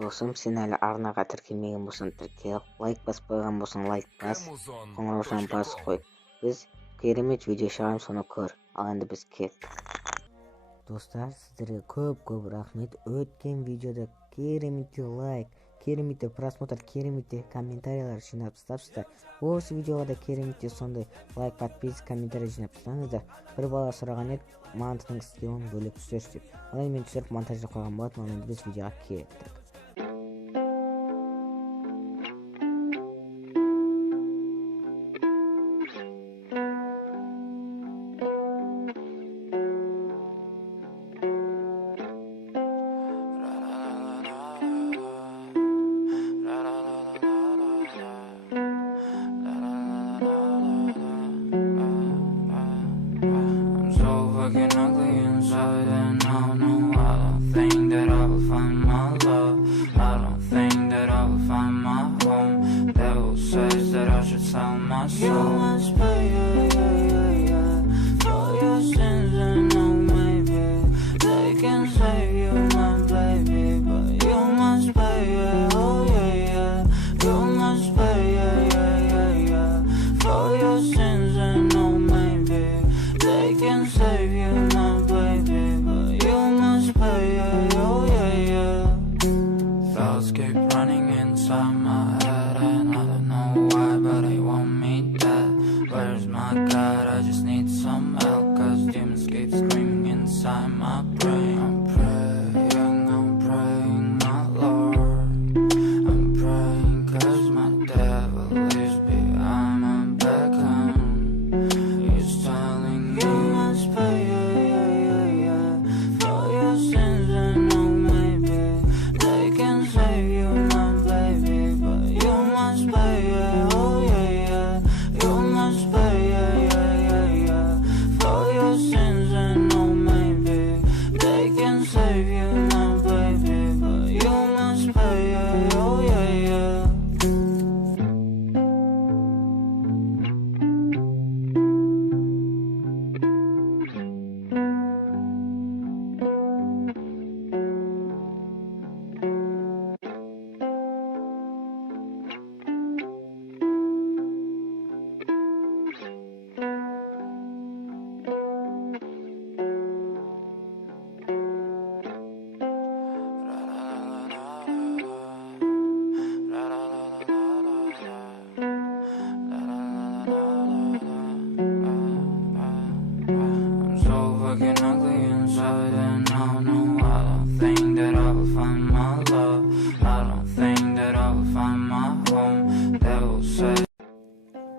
Досым, сен әлі арнаға тіркелмеген болсаң тіркел, лайк басып қойған болсаң лайк бас, қоңыраушаны бас қой. Біз керемет видео шығарамыз, соны көр. Ал енді біз кеттік. Достар, сіздерге көп рахмет. Өткен видеода керемет лайк, керемет просмотр, керемет комментариялар жинап тастапсыздар. Осы видеоға да керемет сондай лайк, подписка, комментарий жинап тастаңыздар. Бір бала сұраған еді, МАntyның скилін бөліп түсірші деп. Ал мен түсіріп монтаждап қойған болатынмын, енді біз видеоға кеттік.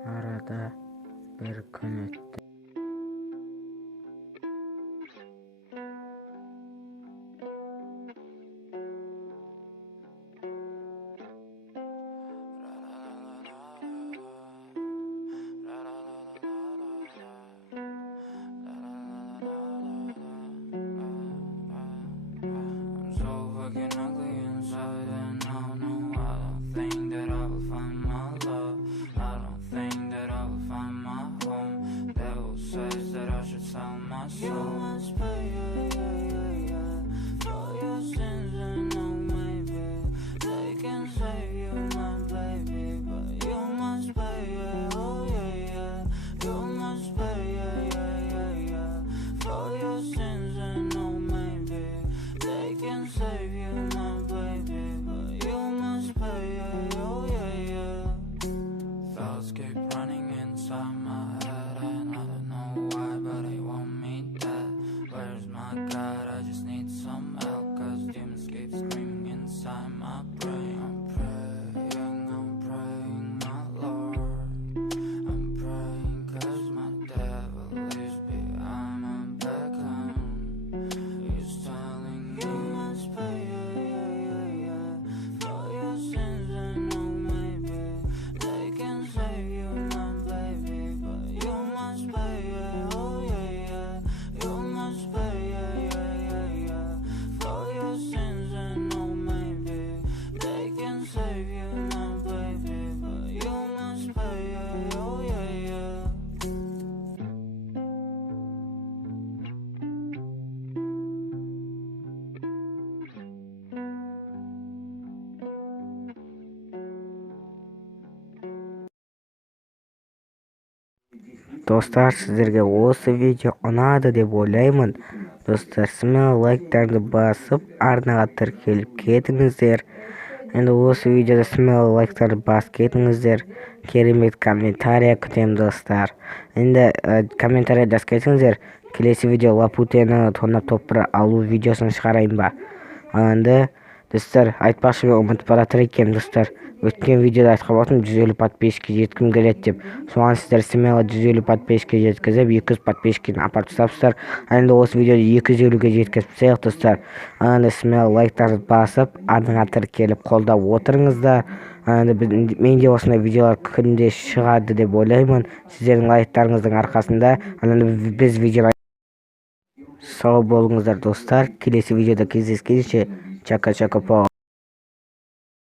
Arada bir gün öttü. God, Достар, сіздерге осы видео ұнады деп ойлаймын. Достар, Смела лайктарды басып, арнаға тіркеліп кетіңіздер. Енді осы видеода Смела лайктарды басып кетіңіздер. Керемет комментария күтемін, достар. Енді комментария жазып кетіңіздер. Келесі видео лапутені тонап топыра алу видеосын шығарайын ба. Енді достар, айтпақшы мен ұмытып баратыр екен, достар. Өткен видеода айтқан болатынмын 150 подписчикке жеткім келеді деп. Соған сіздер Смела 150 подписчикке жеткізіп 200 подписчиккені апарып тастапсыздар. Енді осы видеода 250-ге жеткізіп тастайық, достар. Енді Смела лайктарды басып, артыңа тіркеліп қолдап отырыңыздар. Енді менде осындай видеолар күнде шығады деп ойлаймын. Сіздердің лайктарыңыздың арқасында біз видеоны сау болыңыздар, достар. Келесі видеода кездескенше, чака-чака-пау.